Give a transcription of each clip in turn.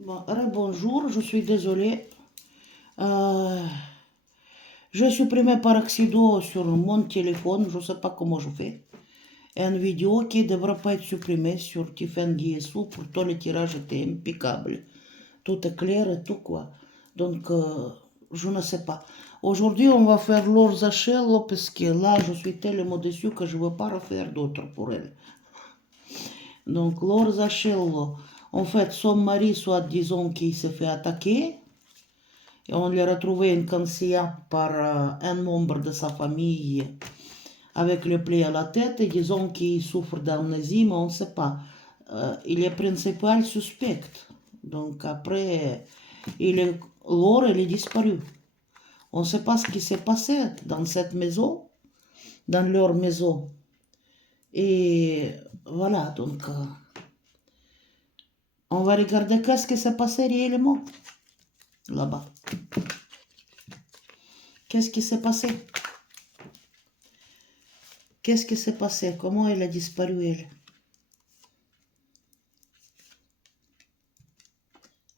Bon, bonjour, je suis désolée. Euh, j'ai supprimé par accident sur mon téléphone, je ne sais pas comment je fais, une vidéo qui ne devrait pas être supprimée sur Tiffen DSO. Pourtant le tirage était impeccable. Tout est clair et tout quoi. Donc, je ne sais pas. Aujourd'hui, on va faire Lorza Shell parce que là, je suis tellement déçue que je ne veux pas refaire d'autres pour elle. Donc, Lorza Shell, en fait, son mari, soit disons qu'il s'est fait attaquer. Et on l'a retrouvé inconscient par un membre de sa famille avec le pli à la tête et disons qu'il souffre d'amnésie, mais on ne sait pas. Il est principal suspect. Donc après, l'or, il est disparu. On ne sait pas ce qui s'est passé dans cette maison, dans leur maison. Et voilà, donc on va regarder qu'est-ce qui s'est passé réellement là-bas. Qu'est-ce qui s'est passé? Qu'est-ce qui s'est passé? Comment elle a disparu, elle?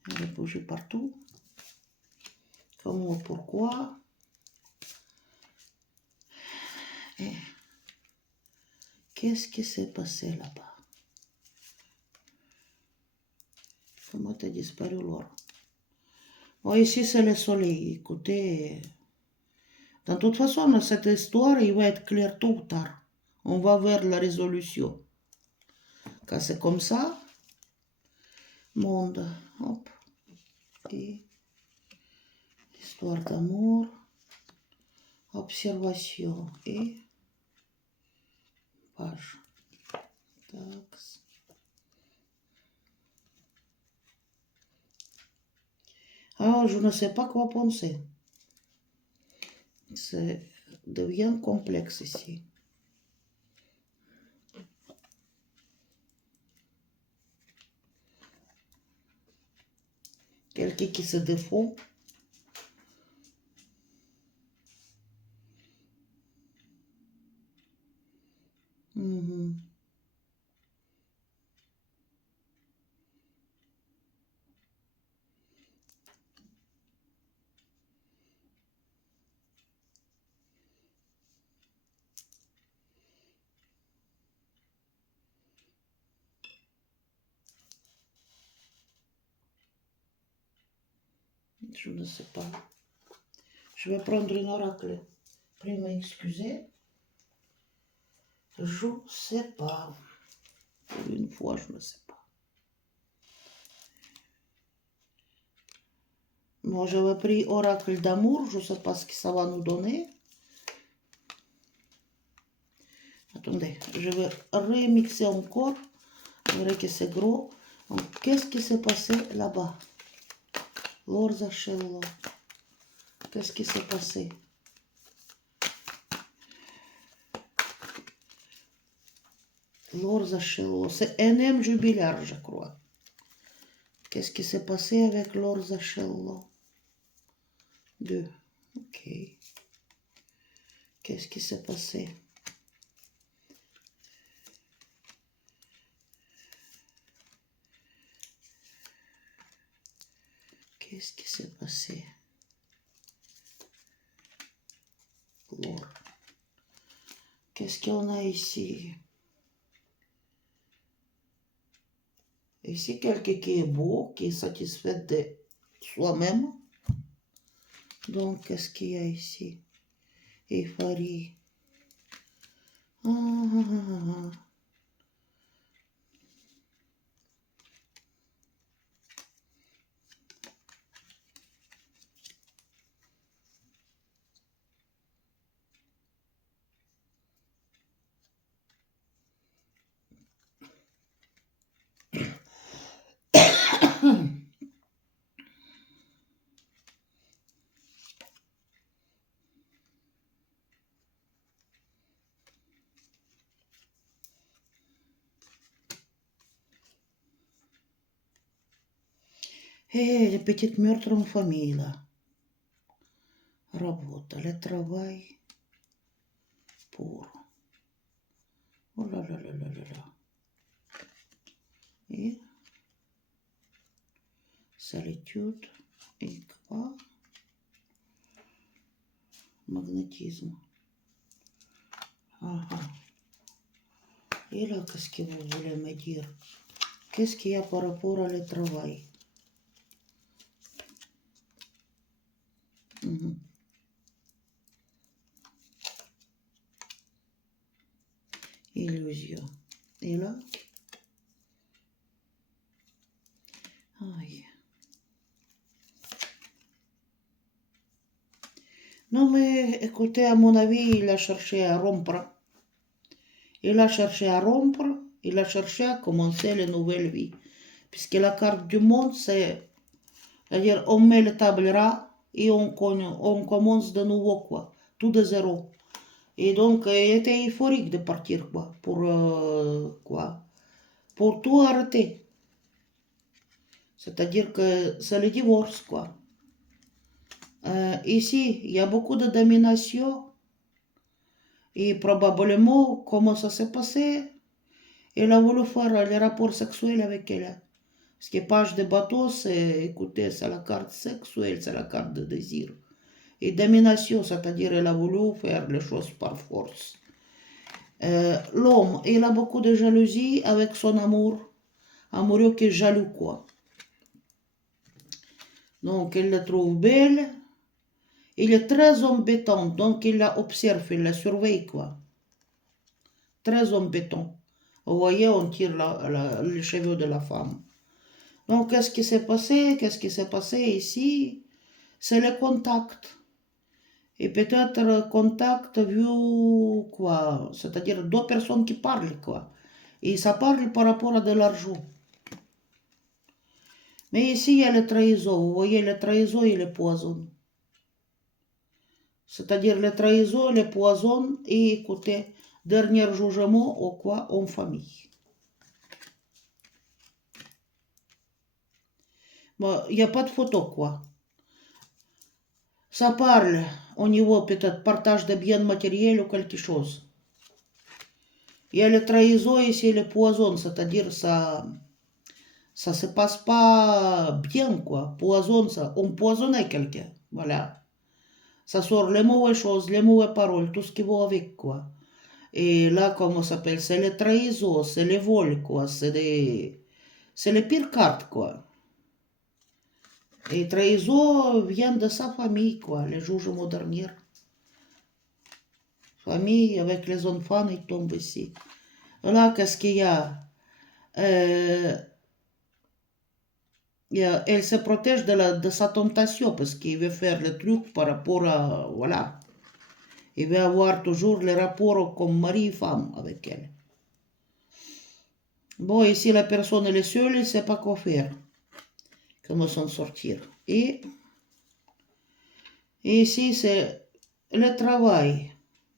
Elle a bougé partout. Comment, pourquoi? Et qu'est-ce qui s'est passé là-bas? Comment t'as disparu, Laura? Bon, ici, c'est le soleil. Écoutez, de toute façon, cette histoire, il va être clair tôt ou tard. On va vers la résolution. Quand c'est comme ça, monde, hop, et histoire d'amour, observation et page. Tax. Alors, je ne sais pas quoi penser. Ça devient complexe ici. Quelqu'un qui se défend. Je ne sais pas. Je vais prendre un oracle. Après m'excuser. Je ne sais pas. Pour une fois, je ne sais pas. Moi, j'avais pris oracle d'amour. Je ne sais pas ce que ça va nous donner. Attendez, je vais remixer encore. C'est vrai que c'est gros. Donc, qu'est-ce qui s'est passé là-bas? Lorza Shello. Qu'est-ce qui s'est passé? Lorza Shello. C'est NM jubilaire, je crois. Qu'est-ce qui s'est passé avec Lorza Shello? 2. Ok. Qu'est-ce qui s'est passé? Qu'est-ce qui s'est passé? Lore. Qu'est-ce qu'on a ici? Ici, quelqu'un qui est beau, qui est satisfait de soi-même. Donc, qu'est-ce qu'il y a ici? Euphorie. Ah, ah, ah, ah. Et les petites meurtres en famille, là. Работа, le travail pour. Oh là là là là là là. Et Solitude et quoi? Magnétisme. Aha. Et là, qu'est-ce que vous voulez me dire? Qu'est-ce qu'il y a par rapport à le travail? Mhm. Illusion. Et là? Aïe. Non, mais écoutez, à mon avis, il a cherché à rompre. Il a cherché à rompre, il a cherché à commencer une nouvelle vie. Puisque la carte du monde, c'est-à-dire on met le table ras et on commence de nouveau, quoi. Tout de zéro. Et donc, il était euphorique de partir, quoi. Quoi? Pour tout arrêter. C'est-à-dire que c'est le divorce, quoi. Ici, il y a beaucoup de domination. Et probablement, comment ça s'est passé? Il a voulu faire les rapports sexuels avec elle. Parce que page de bateau, c'est, écoutez, c'est la carte sexuelle, c'est la carte de désir. Et domination, c'est-à-dire elle a voulu faire les choses par force. L'homme, il a beaucoup de jalousie avec son amoureux qui est jaloux, quoi. Donc, il la trouve belle. Il est très embêtant, donc il la observe, il la surveille, quoi. Très embêtant. Vous voyez, on tire les cheveux de la femme. Donc, qu'est-ce qui s'est passé? Qu'est-ce qui s'est passé ici? C'est le contact. Et peut-être contact vu quoi? C'est-à-dire deux personnes qui parlent, quoi. Et ça parle par rapport à de l'argent. Mais ici, il y a le trahison. Vous voyez, le trahison et le poison. C'est-à-dire le trahison, le poison et écoutez, dernier jugement ou quoi en famille. Bon, il n'y a pas de photo, quoi. Ça parle au niveau peut-être partage de biens matériels ou quelque chose. Il y a le trahison ici, le poison, c'est-à-dire ça se passe pas bien, quoi. Poison, ça, empoisonner quelqu'un, voilà. Ça sort les mauvaises choses, les mauvaises paroles, tout ce qui va avec, quoi. Et là, comment ça s'appelle? C'est les trahisons, c'est les vols, quoi. C'est les pires cartes, quoi. Et trahison vient de sa famille, quoi, les jugements derniers. Famille avec les enfants, ils tombent ici. Là, qu'est-ce qu'il y a? Euh, elle se protège de sa tentation parce qu'il veut faire le truc par rapport à... Voilà. Il veut avoir toujours les rapports comme mari et femme avec elle. Bon, ici, la personne, elle est seule, elle ne sait pas quoi faire. Comment s'en sortir. Et ici, c'est le travail.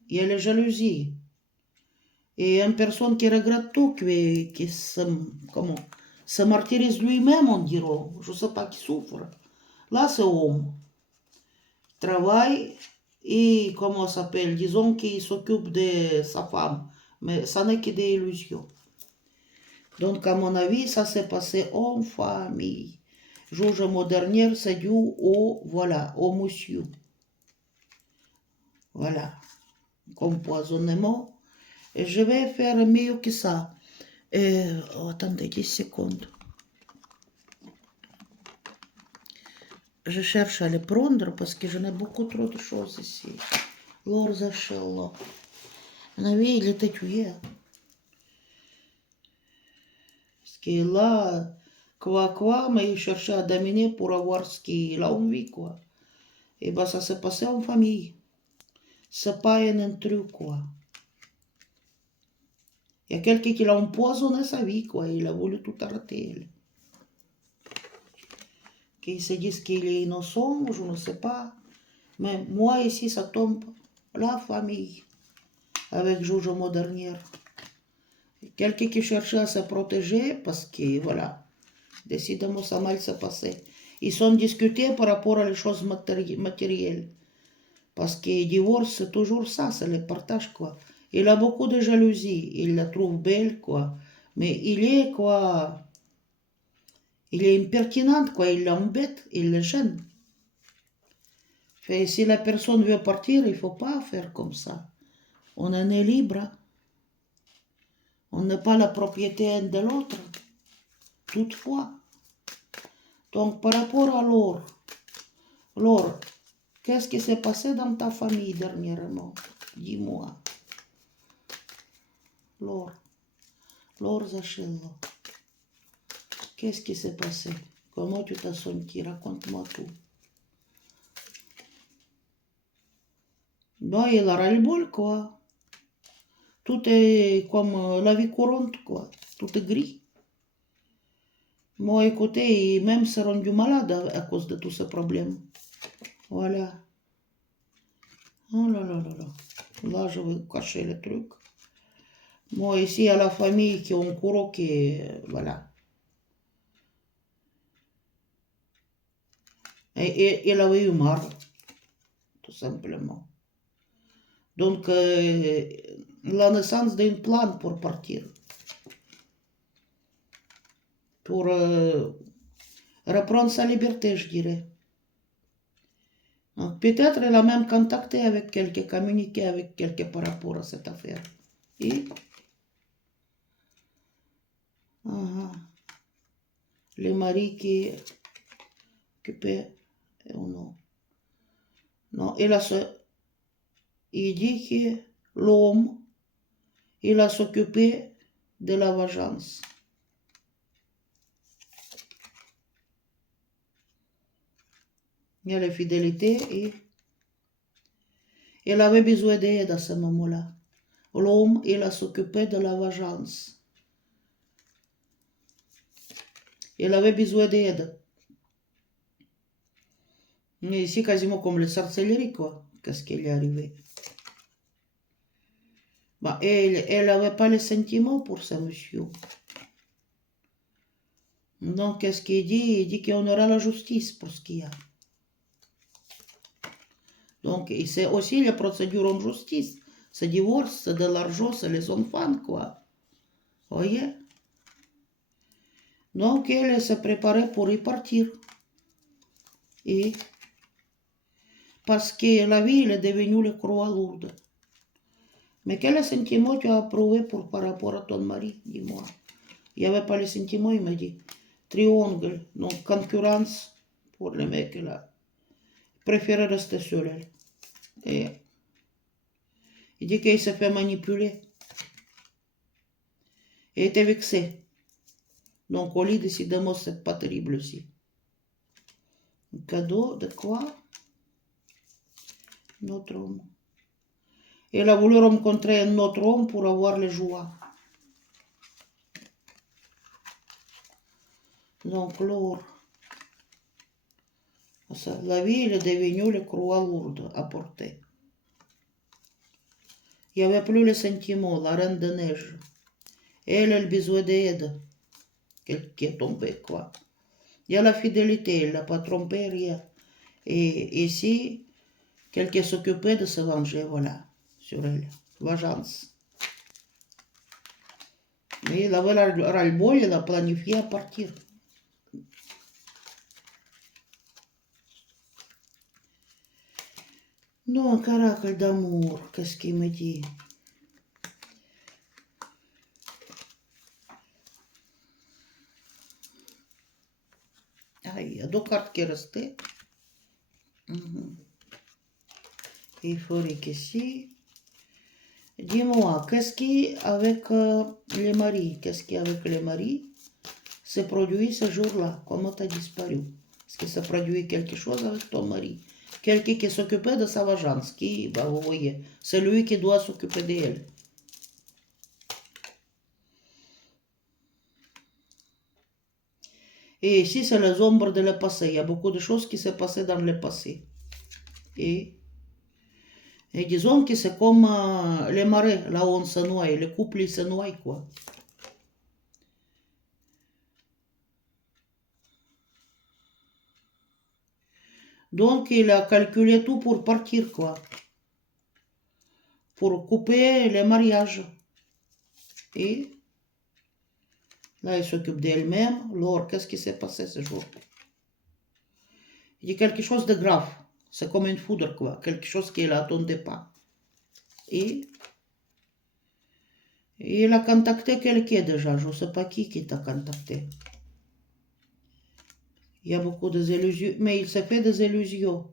Il y a la jalousie. Et une personne qui regrette tout, qui se martyrise lui-même, on dirait. Je ne sais pas qui souffre. Là, c'est homme. Travail et, comment ça s'appelle, disons qu'il s'occupe de sa femme. Mais ça n'est que des illusions. Donc, à mon avis, ça s'est passé en famille. Jugement dernier, c'est dû au monsieur. Voilà. Empoisonnement. Et je vais faire mieux que ça. Attendez 10 secondes. Je cherche à les prendre parce que je n'ai beaucoup trop de choses ici. L'Orzachella. À mon avis, il était tué. Parce que là, quoi, mais il cherchait à dominer pour avoir ce qu'il a envie, quoi. Et ben, ça s'est passé en famille. C'est pas un intrus, quoi. Il y a quelqu'un qui l'a empoisonné sa vie, quoi. Il a voulu tout arrêter. Qu'ils se disent qu'il est innocent, je ne sais pas. Mais moi, ici, ça tombe la famille. Avec jugement dernier. Quelqu'un qui cherchait à se protéger parce que, voilà, décidément, ça mal s'est passé. Ils sont discutés par rapport à les choses matérielles. Parce que le divorce, c'est toujours ça, c'est le partage, quoi. Il a beaucoup de jalousie, il la trouve belle, quoi. Mais il est, quoi, Il est impertinent, quoi, il l'embête, il le gêne. Et si la personne veut partir, il ne faut pas faire comme ça. On en est libre. On n'est pas la propriété un de l'autre. Toutefois. Donc, par rapport à Laure, qu'est-ce qui s'est passé dans ta famille dernièrement? Dis-moi. Laure Zachello. Qu'est-ce qui s'est passé? Comment tu t'as senti? Raconte-moi tout. Bah, il a ras-le-bol, quoi. Tout est comme la vie courante, quoi. Tout est gris. Moi, écoutez, il même s'est rendu malade à cause de tous ces problèmes. Voilà. Oh là là là là. Là, je vais cacher le truc. Moi, ici, il y a la famille qui ont couru, qui... Voilà. Et il avait eu marre, tout simplement. Donc, la naissance d'un plan pour partir. Pour reprendre sa liberté, je dirais. Peut-être elle a même contacté avec quelqu'un, communiqué avec quelqu'un par rapport à cette affaire. Et le mari qui est occupé, ou non. Non, il dit que l'homme, il a s'occupé de la vengeance. Il y a la fidélité et il avait besoin d'aide à ce moment-là. L'homme, il a s'occupé de la vengeance. Il avait besoin d'aide. Mais ici, quasiment comme le sorcellerie, quoi. Qu'est-ce qui lui est arrivé? Bah, elle n'avait pas les sentiments pour ce monsieur. Donc, qu'est-ce qu'il dit? Il dit qu'on aura la justice pour ce qu'il y a. Donc, c'est aussi la procédure en justice. C'est divorce, c'est de l'argent, c'est les enfants, quoi. Vous voyez? Donc, elle s'est préparée pour y partir. Et parce que la vie, elle est devenue le croix lourde. Mais quel sentiment tu as approuvé par rapport à ton mari, dis-moi? Il n'y avait pas les sentiments, il m'a dit. Triangle, donc concurrence pour le mec là. Il préférait rester seul, elle. Et il dit qu'il s'est fait manipuler. Il était vexé. Donc, au lit, décidément, c'est pas terrible aussi. Un cadeau de quoi? Notre homme. Il a voulu rencontrer un autre homme pour avoir les joies. Donc, Laure. La vie, elle est devenue le croix lourde à porter. Il n'y avait plus le sentiment, la reine de neige. Elle a besoin d'aide. Qui est tombée, quoi. Il y a la fidélité, elle n'a pas trompé, rien. Et ici, quelqu'un s'occupait de se venger, voilà, sur elle. Vengeance. Mais il avait ras-le-bol, il a planifié à partir. Non, caracal d'amour, qu'est-ce qu'il me dit? Ah, il y a deux cartes qui restaient. Il faudrait qu'ici. Dis-moi, qu'est-ce qui avec les maris? Qu'est-ce qui avec les maris se produit ce jour-là? Comment tu as disparu? Est-ce que ça produit quelque chose avec ton mari? Quelqu'un qui s'occupait de sa vengeance, qui, bah, vous voyez, c'est lui qui doit s'occuper d'elle. Et ici, c'est les ombres de le passé. Il y a beaucoup de choses qui s'est passé dans le passé. Et disons que c'est comme les marais, là où on se noie, les couples, ils se noient, quoi. Donc, il a calculé tout pour partir, quoi. Pour couper les mariages. Et Là, elle s'occupe d'elle-même. Laure, qu'est-ce qui s'est passé ce jour? Il dit quelque chose de grave. C'est comme une foudre, quoi. Quelque chose qu'elle n'attendait pas. Et il a contacté quelqu'un déjà. Je ne sais pas qui t'a contacté. Il y a beaucoup d'illusions. Mais il s'est fait des illusions.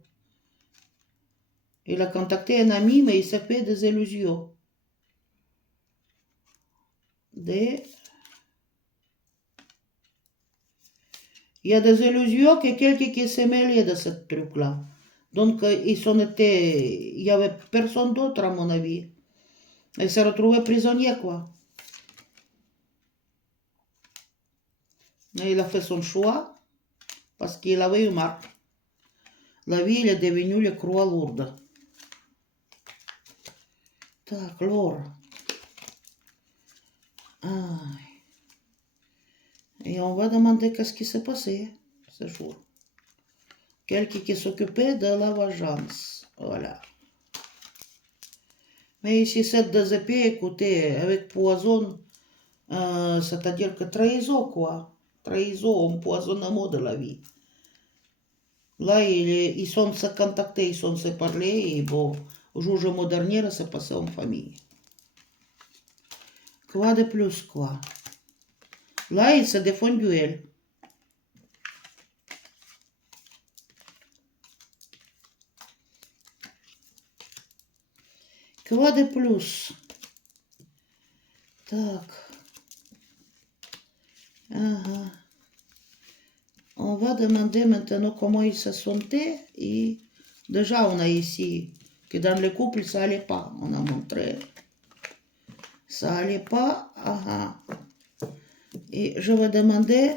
Il a contacté un ami, mais il s'est fait des illusions. Il y a des illusions que quelqu'un qui s'est mêlé de ce truc-là. Donc, il n'y avait personne d'autre, à mon avis. Il s'est retrouvé prisonnier, quoi. Et il a fait son choix parce qu'il avait eu marre. La vie, elle est devenue le croix lourde. Так, Laure. Et on va demander qu'est-ce qui s'est passé ce jour. Quelqu'un qui s'occupait de la vengeance. Voilà. Mais ici, cette deux épées, écoutez, avec poison, c'est-à-dire que trahison, quoi. Trahison, empoisonnement de la vie. Là, ils sont se contactés, ils sont se parlé, et bon, au jour dernier, c'est passé en famille. Quoi de plus, quoi? Là, il s'est défendu, elle. Quoi de plus? Так. On va demander maintenant comment il se sentait. Et déjà, on a ici que dans le couple, ça allait pas. On a montré. Ça allait pas. Et je vais demander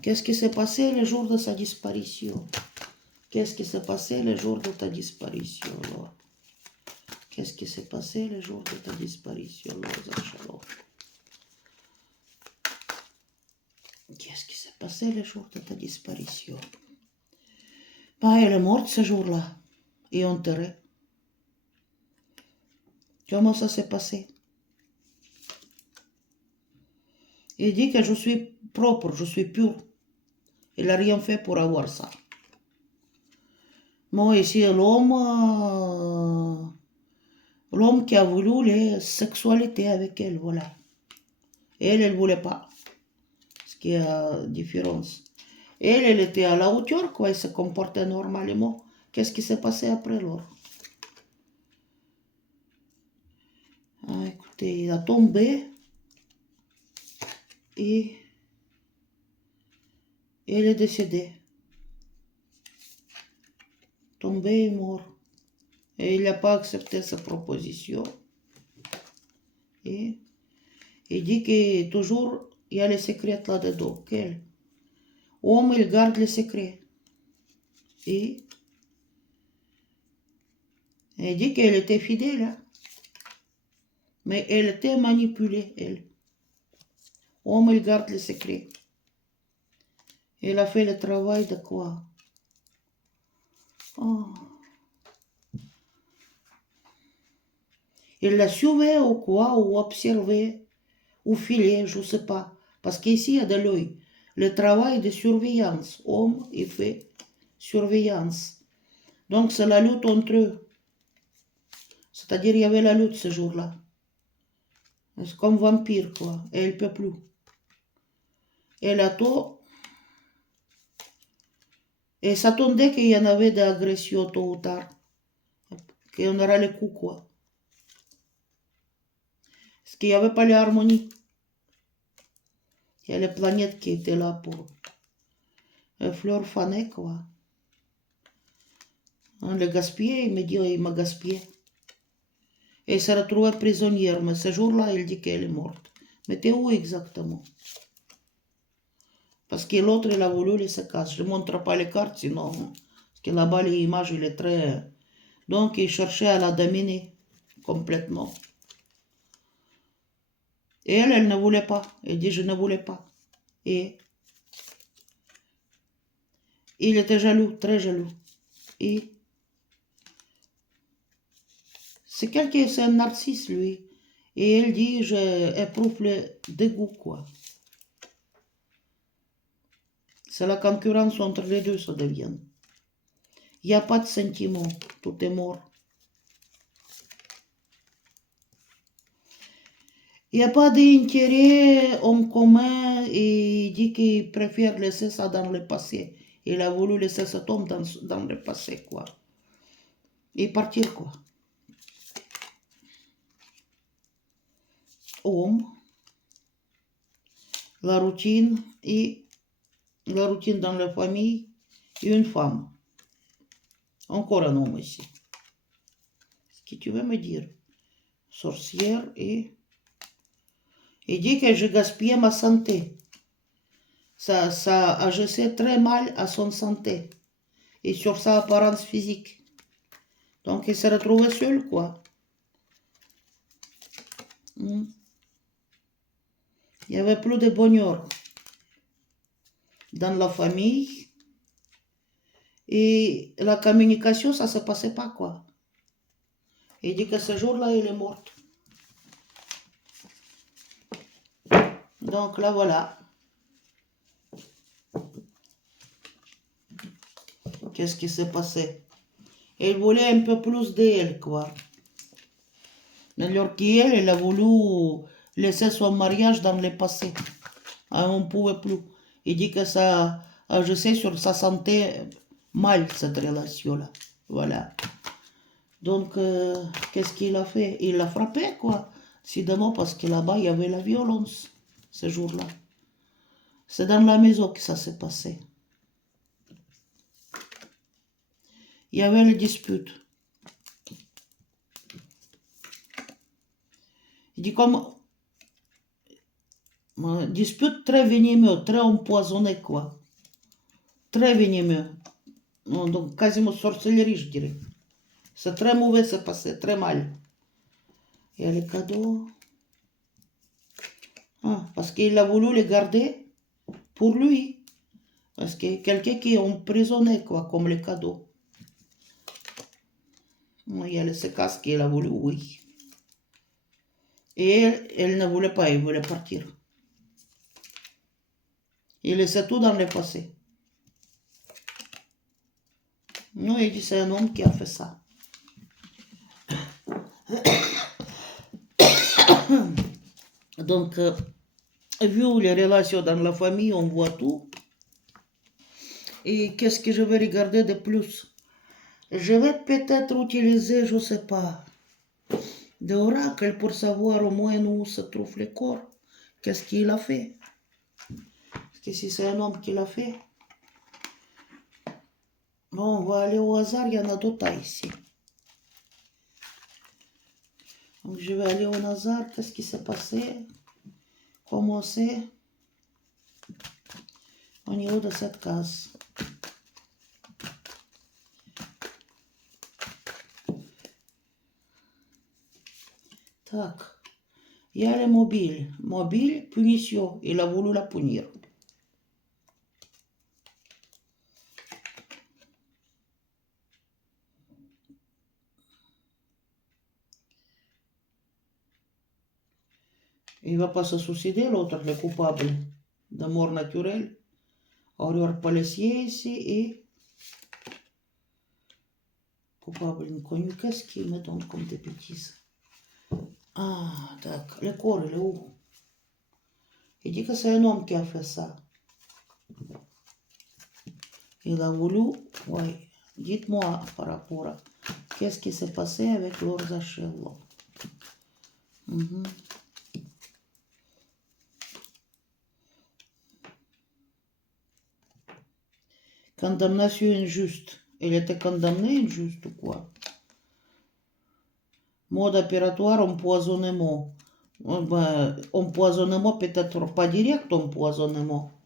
qu'est-ce qui s'est passé le jour de sa disparition. Qu'est-ce qui s'est passé le jour de ta disparition, Laure? Qu'est-ce qui s'est passé le jour de ta disparition, Laure Zacharov? Qu'est-ce qui s'est passé le jour de ta disparition? Bah, elle est morte ce jour-là, et enterrée. Comment ça s'est passé? Il dit que je suis propre, je suis pur. Il n'a rien fait pour avoir ça. Moi, ici, l'homme qui a voulu la sexualité avec elle, voilà. Elle ne voulait pas. Ce qui est la différence. Elle était à la hauteur, quoi, elle se comportait normalement. Qu'est-ce qui s'est passé après, Laure? Écoutez, il a tombé. Et elle est décédée. Tombé et mort. Et il n'a pas accepté sa proposition. Et il dit que toujours il y a les secrets là-dedans. Quel homme, il garde les secrets. Et il dit qu'elle était fidèle. Hein? Mais elle était manipulée, elle. Homme, il garde les secrets. Elle a fait le travail de quoi? Il l'a suivi ou quoi, ou observé, ou filé, je ne sais pas. Parce qu'ici, il y a de l'œil. Le travail de surveillance. Homme, il fait surveillance. Donc, c'est la lutte entre eux. C'est-à-dire, il y avait la lutte ce jour-là. C'est comme vampire, quoi. Et elle ne peut plus. Elle attend. Et s'attendait qu'il y en avait des agressions tôt ou tard. Qu'il y en aura les coups, quoi. Parce qu'il n'y avait pas l'harmonie. Il y a les planètes qui étaient là pour fleurs fanées, quoi. On le gaspillait, il me dit, il m'a gaspillé. Et il s'est retrouvé prisonnière, mais ce jour-là, il dit qu'elle est morte. Mais t'es où exactement? Parce que l'autre, il a voulu laisser casse. Je ne montre pas les cartes, sinon. Parce que là-bas, l'image, il est très. Donc, il cherchait à la dominer complètement. Et elle ne voulait pas. Elle dit, je ne voulais pas. Et il était jaloux, très jaloux. Et c'est un narcisse, lui. Et elle dit, j'éprouve le dégoût, quoi. C'est la concurrence entre les deux, ça devient. Il n'y a pas de sentiment, tout est mort. Il n'y a pas d'intérêt en commun et il dit qu'il préfère laisser ça dans le passé. Il a voulu laisser cet homme dans le passé, quoi. Et partir, quoi. Homme, la routine dans la famille et une femme. Encore un homme ici. Ce que tu veux me dire? Sorcière et... Il dit que je gaspille ma santé. Ça agissait très mal à son santé et sur sa apparence physique. Donc il s'est retrouvé seul, quoi. Il n'y avait plus de bonheur dans la famille. Et la communication, ça ne se passait pas, quoi. Il dit que ce jour-là, il est mort. Donc là, voilà. Qu'est-ce qui s'est passé? Il voulait un peu plus d'elle, quoi. Alors qu'elle, elle a voulu laisser son mariage dans le passé. On ne pouvait plus. Il dit que ça agissait sur sa santé mal, cette relation-là. Voilà. Donc, qu'est-ce qu'il a fait? Il l'a frappé, quoi. Décidément, parce que là-bas, il y avait la violence, ce jour-là. C'est dans la maison que ça s'est passé. Il y avait les disputes. Il dit comme... dispute très venimeux, très empoisonné, quoi. Très venimeux. Donc, quasiment sorcellerie, je dirais. C'est très mauvais, c'est passé, très mal. Il y a les cadeaux. Parce qu'il a voulu les garder pour lui. Parce que quelqu'un qui est emprisonné, quoi, comme les cadeaux. Il y a les séquences qu'il a voulu, oui. Et elle ne voulait pas, elle voulait partir. Il laissait tout dans le passé. Non, il dit c'est un homme qui a fait ça. Donc, vu les relations dans la famille, on voit tout. Et qu'est-ce que je vais regarder de plus? Je vais peut-être utiliser, je ne sais pas, des oracles pour savoir au moins où se trouve le corps. Qu'est-ce qu'il a fait? Parce que si c'est un homme qui l'a fait, bon, on va aller au hasard, il y en a d'autres ici. Donc je vais aller au hasard, qu'est-ce qui s'est passé? Comment c'est? Au niveau de cette case. Tac. Il y a le mobile. Mobile, punition. Il a voulu la punir. Il ne va pas se suicider, l'autre, le coupable de mort naturelle. Horreur policier ici et coupable inconnu. Qu'est-ce qu'il me donne comme des bêtises? Ah, d'accord. Le corps, il est où? Il dit que c'est un homme qui a fait ça. Il a voulu, oui. Dites-moi par rapport à qu'est-ce qui s'est passé avec leurs échelons. Condamnation injuste. Il était condamné injuste ou quoi? Mode opératoire, empoisonnement. Empoisonnement, peut-être pas direct empoisonnement.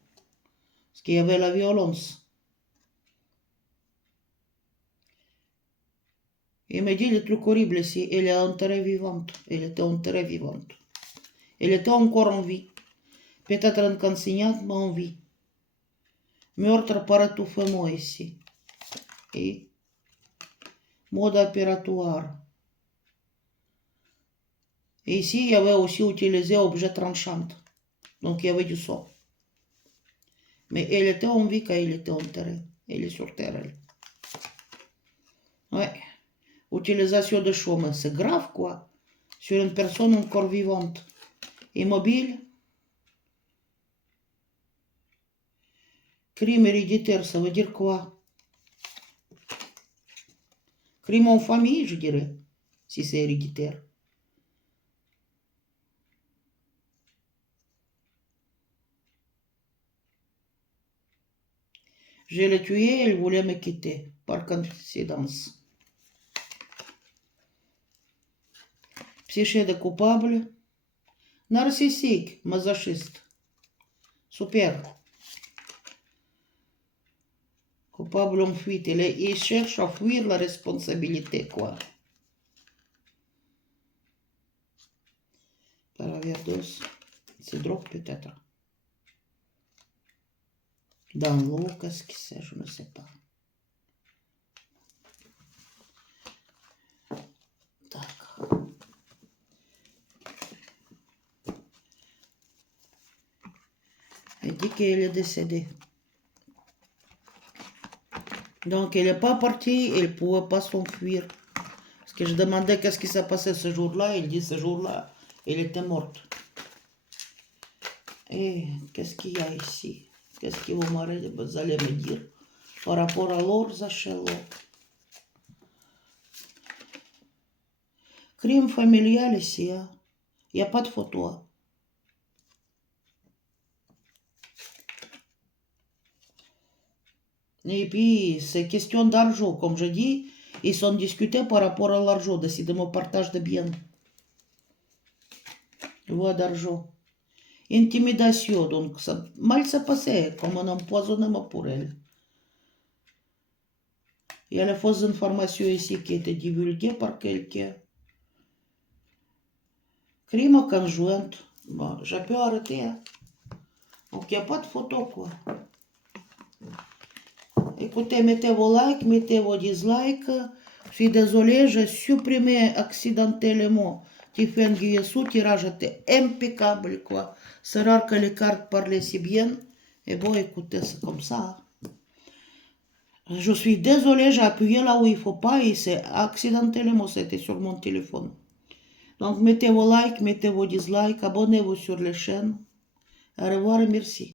Parce qu'il y avait la violence. Il me dit le truc horrible ici, elle est enterrée vivante. Elle était enterrée vivante. Elle était encore en vie. Peut-être inconsciente, mais en vie. Meurtre par étouffement ici. Et mode opératoire. Et ici, il y avait aussi utilisé objet tranchant. Donc, il y avait du son. Mais elle était en vie quand il était enterré. Elle est sur terre, elle. Ouais. Utilisation de chaume, c'est grave, quoi. Sur une personne encore vivante. Immobile. Crime héréditaire, ça veut dire quoi? Crime en famille, je dirais, si c'est héréditaire. Je l'ai tué, elle voulait me quitter, par coïncidence. Psyché de coupable. Narcissique, masochiste. Super. Coupable en fuite. Il cherche à fuir la responsabilité, quoi. Paraverdos. C'est drogue, peut-être. Dans l'eau, qu'est-ce que c'est? Je ne sais pas. D'accord. Elle dit qu'elle est décédée. Donc, elle n'est pas partie, elle ne pouvait pas s'enfuir. Parce que je demandais qu'est-ce qui s'est passé ce jour-là. Elle dit ce jour-là, elle était morte. Et qu'est-ce qu'il y a ici? Qu'est-ce que vous allez me dire par rapport à l'or Zachello? Crime familial ici. Hein? Il n'y a pas de photo. Et puis, c'est question d'argent. Comme je dis, ils sont discutés par rapport à l'argent, décidément partage de biens. Loi d'argent. Intimidation, donc ça mal s'est passé, comme un empoisonnement pour elle. Il y a les fausses informations ici qui étaient divulguées par quelqu'un. Crime conjoint. Bon, j'ai pu arrêter. Hein. Donc, il n'y a pas de photo, quoi. Écoutez, mettez vos likes, mettez vos dislikes. Je suis désolée, j'ai supprimé accidentellement Tiffen Guillessou, tirage était impeccable, quoi. C'est rare que les cartes parlaient si bien. Et bon, écoutez, c'est comme ça. Je suis désolée, j'ai appuyé là où il ne faut pas et c'est accidentellement, c'était sur mon téléphone. Donc, mettez vos likes, mettez vos dislikes, abonnez-vous sur la chaîne. Au revoir et merci.